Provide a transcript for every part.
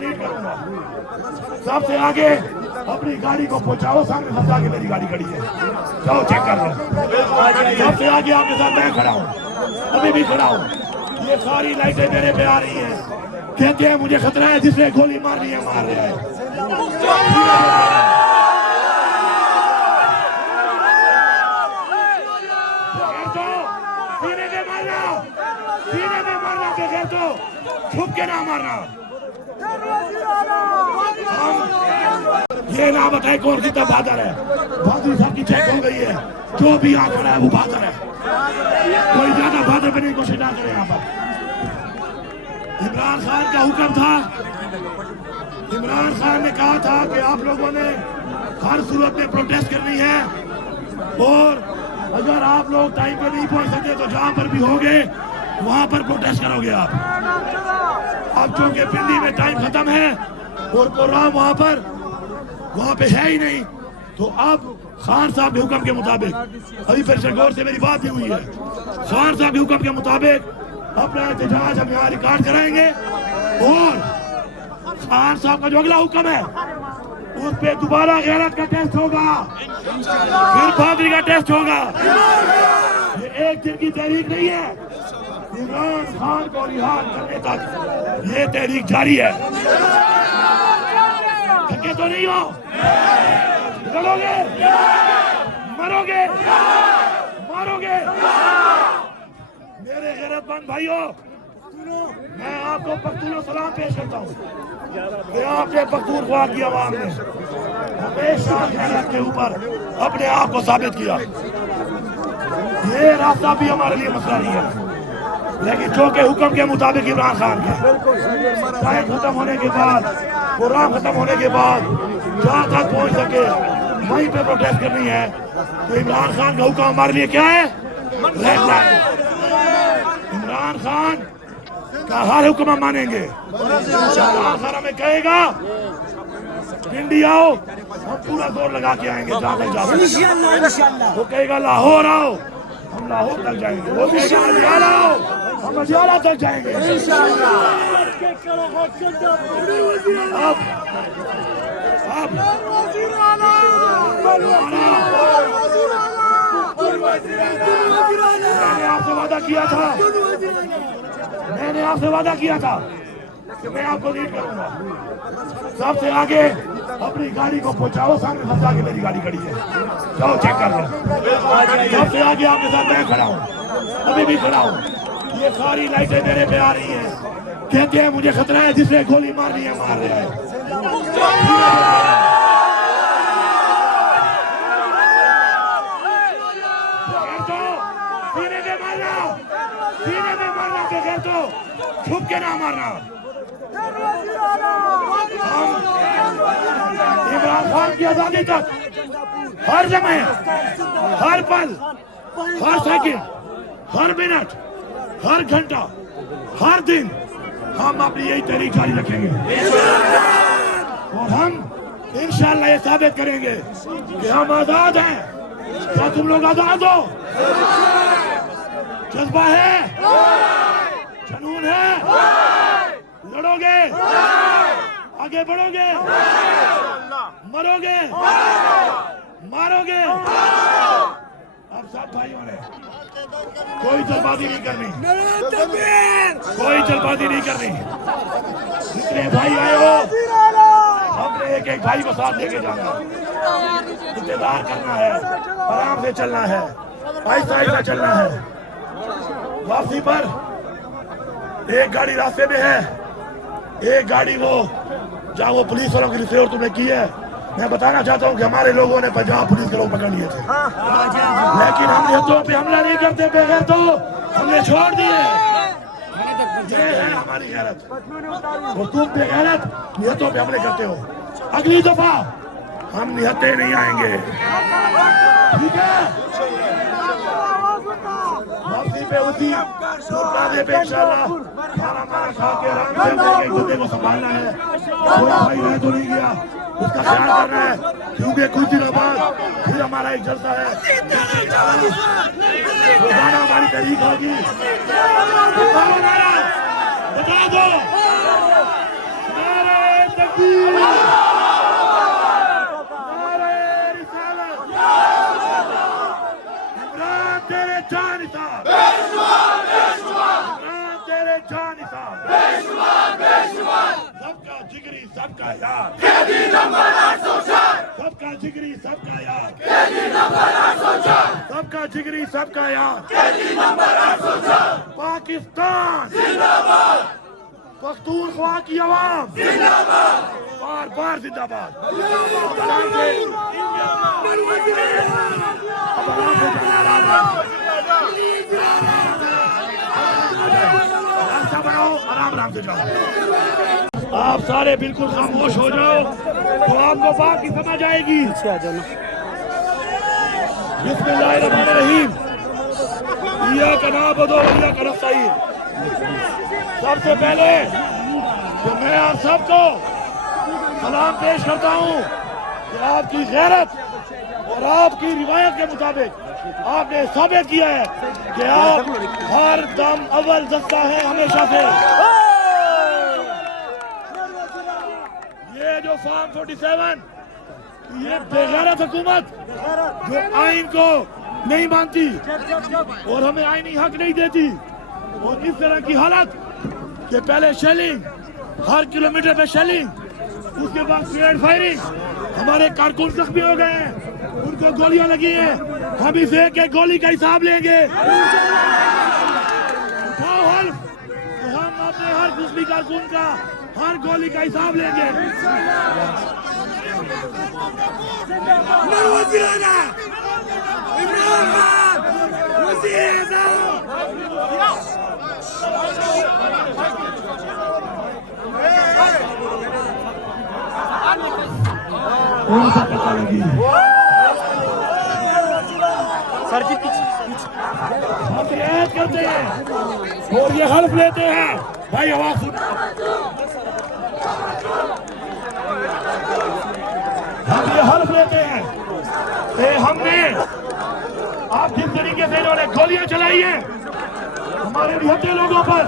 Lead करूंगा। सबसे आगे अपनी गाड़ी को पहुंचाओ, सामने सबसे आगे मेरी गाड़ी खड़ी है, जाओ चेक कर लो। सबसे आगे आपके साथ मैं खड़ा हूँ, अभी भी खड़ा हूँ। ये सारी लाइटें मेरे पे आ रही हैं, कहते हैं मुझे खतरा है, जिसने गोली मारनी है मार रहा है। सीने में मारना बगैर तो छुप के ना मारना। ये ना बताए कौन कितना बहादुर है। बहादुरी साहब की चेक हो गई है, जो भी यहाँ खड़ा है वो बहादुर है। कोई ज्यादा बहादुर बनने की कोशिश ना करे। यहाँ पर इमरान खान का हुक्म था, इमरान खान ने कहा था कि आप लोगों ने हर सूरत में प्रोटेस्ट करनी है, और अगर आप लोग टाइम पे नहीं पहुंच सकते तो जहां पर भी होंगे वहां पर प्रोटेस्ट करोगे आप। अब चूंकि पिंडी में टाइम खत्म है और प्रोग्राम वहां पे है ही नहीं, तो अब खान साहब के हुक्म के मुताबिक, अभी पेशर गौर से मेरी बात भी हुई है, खान साहब के हुक्म के मुताबिक अपना एहतजाज हम यहाँ रिकॉर्ड कराएंगे, और खान साहब का जो अगला हुक्म है उस पे दोबारा गैरत का टेस्ट होगा, फिर बहादुरी का टेस्ट होगा। ये एक दिन की तहरीक नहीं है, इमरान खान को रिहा करने तक ये तहरीक जारी है। थके तो नहीं हो, लड़ोगे, मरोगे, मारोगे। मेरे गैरतमंद भाइयों, मैं आपको पख्तून सलाम पेश करता हूँ कि आपने पख्तूनख्वा की आवाम ने हमेशा गैरत के ऊपर अपने आप को साबित किया। ये रास्ता भी हमारे लिए मसला नहीं है, लेकिन जो के हुक्म के मुताबिक इमरान खान का टाइम खत्म होने के बाद, प्रोग्राम खत्म होने के बाद जहाँ तक पहुँच सके वहीं पे प्रोटेस्ट करनी है। तो इमरान खान का हुक्म हमारे लिए क्या है? Red line. इमरान खान का हर हुक्म हम मानेंगे। इमरान खान हमें कहेगा पिंडी आओ, हम पूरा जोर लगा के आएंगे जहाँ तक जा सकते। वो कहेगा लाहौर आओ, हम लाहौर तक जाएंगे। वो कहेगा अदियाला आओ, हम अदियाला तक जाएंगे। अब मैंने आपसे वादा किया था, कि मैं आपको लीड करूंगा। सबसे आगे अपनी गाड़ी को पहुंचाओ, सामने सबसे आगे मेरी गाड़ी खड़ी है, जाओ चेक कर लो। सबसे आगे आपके साथ मैं खड़ा हूँ, अभी भी खड़ा हूँ। ये सारी लाइटें मेरे पे आ रही हैं, कहते हैं मुझे खतरा है, जिसने गोली मारनी है मार रहा है। सीने में मारना बगैर तो छुप के ना मारना। हम इमरान खान की आजादी तक हर समय, हर पल, हर सेकंड, हर मिनट, हर घंटा, हर दिन हम अपनी यही तहरीक जारी रखेंगे, और हम इंशाअल्लाह ये साबित करेंगे कि हम आजाद हैं। क्या तुम लोग आजाद हो? जज्बा है, जुनून है, लड़ोगे, आगे बढ़ोगे, मरोगे, मारोगे। अब सब भाइयों ने कोई जल्दबाजी नहीं करनी, कोई जल्दबाजी नहीं करनी। जितने भाई आए हो, हमने एक एक भाई को साथ लेके जाना है, इंतजार करना है, आराम से चलना है, आहिस्ता आहिस्ता चलना है। वापसी पर एक गाड़ी रास्ते में है, एक गाड़ी वो जहाँ वो पुलिस वालों की रिसेवर तुमने की है। मैं बताना चाहता हूँ कि हमारे लोगों ने पंजाब पुलिस के लोग पकड़ लिए थे, लेकिन हम नियतों पे हमला नहीं करते बगैर, तो हमने छोड़ दिए। ये है हमारी गैरत, और तुम बेगैरत नियतों पे हमले करते हो। अगली दफा हम नियतें नहीं आएंगे, ठीक है? वापसी पे उसी प्लाजे पे इंशाल्लाह खाना खा के आराम से अपने गुद्दे को संभालना है। कोई भाई रह तो नहीं गया, उसका ख्याल करना है, क्योंकि कुछ दिनों बाद फिर हमारा एक जलसा है। रोजाना हमारी तहरीक होगी। बता दो सबका यार, सबका जिगरी सबका यार, सबका जिगरी सबका यार, पाकिस्तान जिंदाबाद, पख्तूनख्वा की आवाम जिंदाबाद, बार बार जिंदाबाद। रास्ता बनाओ, आराम आराम से जाओ। आप सारे बिल्कुल खामोश हो जाओ तो आपको बात की समझ आएगी। बिस्मिल्लाहिर्रहमानिर्रहीम, इय्याका नअबुदु व इय्याका नस्तईन। सबसे पहले तो मैं आप सबको सलाम पेश करता हूँ कि आपकी गैरत और आपकी रिवायत के मुताबिक आपने साबित किया है कि आप हर दम अव्वल दस्ता है हमेशा से। ये जो फॉर्म 47, ये बेगैरत हुकूमत जो आइन को नहीं मानती और हमें आईनी हक नहीं देती, और इस तरह की हालत कि पहले शेलिंग, हर किलोमीटर पे शेलिंग, उसके बाद ग्रेनेड फायरिंग, हमारे कारकुन जख्मी हो गए हैं, उनको गोलियां लगी हैं, हम इस एक एक गोली का हिसाब लेंगे। उठाओ हल्फ, तो हम अपने हर दुश्मनी कारकुन का हर गोली का हिसाब लेंगे। सर जी पीछे हम रियायत करते हैं और ये हल्फ लेते हैं। भाई आवाज सुन, हम ये हल्फ लेते हैं कि हमने आप जिस तरीके से इन्होंने गोलियां चलाई हैं हमारे निहत्ते लोगों पर,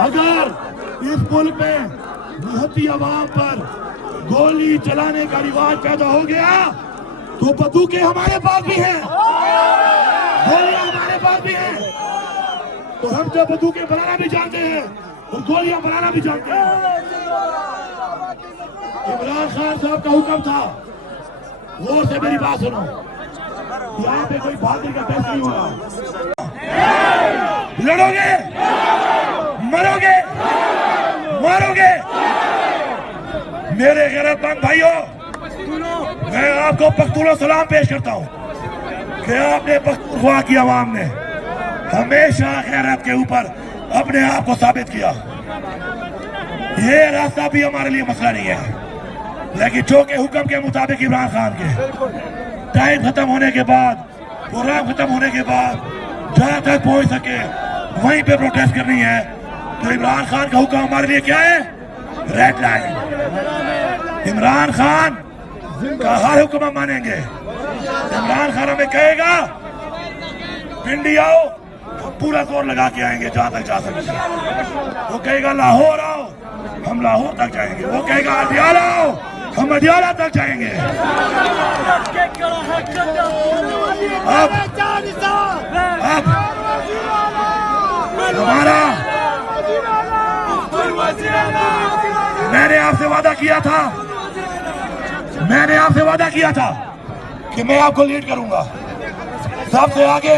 अगर इस मुल्क में निहत्ती आवाम पर गोली चलाने का रिवाज पैदा हो गया तो बंदूकें हमारे पास भी हैं, गोलियां हमारे पास भी हैं, तो हम जब बंदूकें बनाना भी जानते हैं और गोलियां बनाना भी जानते हैं। इमरान खान साहब का हुक्म था, गौर से मेरी बात सुनो, यहाँ पे कोई बहादुरी का टेस्ट नहीं हो रहा। लड़ोगे, मरोगे, मारोगे। मेरे गैरतमंद भाइयों, मैं आपको पख्तूनों सलाम पेश करता हूँ कि आपने पख्तूनख्वा की आवाम ने हमेशा गैरत के ऊपर अपने आप को साबित किया। ये रास्ता भी हमारे लिए मसला नहीं है, लेकिन जो के हुक्म के मुताबिक इमरान खान के टाइम खत्म होने के बाद, प्रोग्राम खत्म होने के बाद जहां तक पहुंच सके वहीं पे प्रोटेस्ट करनी है। तो इमरान खान का हुक्म हमारे लिए क्या है? Red line. इमरान खान का हर हुक्म हम मानेंगे। इमरान खान हमें कहेगा पिंडी आओ, हम पूरा जोर लगा के आएंगे जहां तक जा सके। वो कहेगा लाहौर आओ, हम लाहौर तक जाएंगे। वो कहेगा अडियाला आओ, हम अडियाला तक जाएंगे। अब हमारा, मैंने आपसे वादा किया था, मैंने आपसे वादा किया था कि मैं आपको लीड करूंगा। सबसे आगे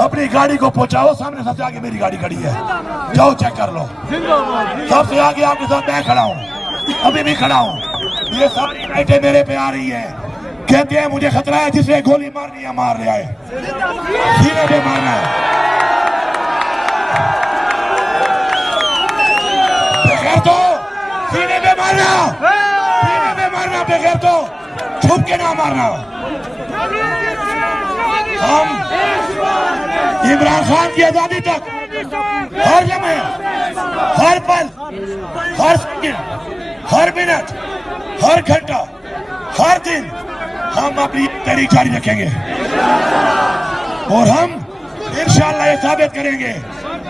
अपनी गाड़ी को पहुंचाओ, सामने सबसे आगे मेरी गाड़ी खड़ी है, जाओ चेक कर लो। सबसे आगे आपके साथ मैं खड़ा हूं, अभी भी खड़ा हूं। ये सारी लाइटें मेरे पे आ रही है, कहते हैं मुझे खतरा है, जिसने गोली मारनी है मार ले आए, सीने पे मारना है। बगैर तो सीने पे मारना, सीने पे मारना, बगैर तो छुप के ना मारना। हम इमरान खान की आजादी तक हर लम्हे, हर पल, हर सेकंड, हर मिनट, हर घंटा, हर दिन हम अपनी तहरीक जारी रखेंगे और हम इंशाअल्लाह ये साबित करेंगे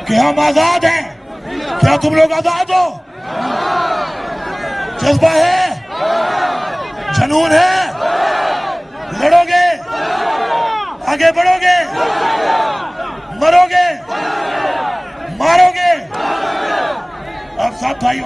कि हम आजाद हैं। क्या तुम लोग आजाद हो? जज्बा है, जुनून है, लड़ोगे, आगे बढ़ोगे, मरोगे, मारोगे। अब सब भाई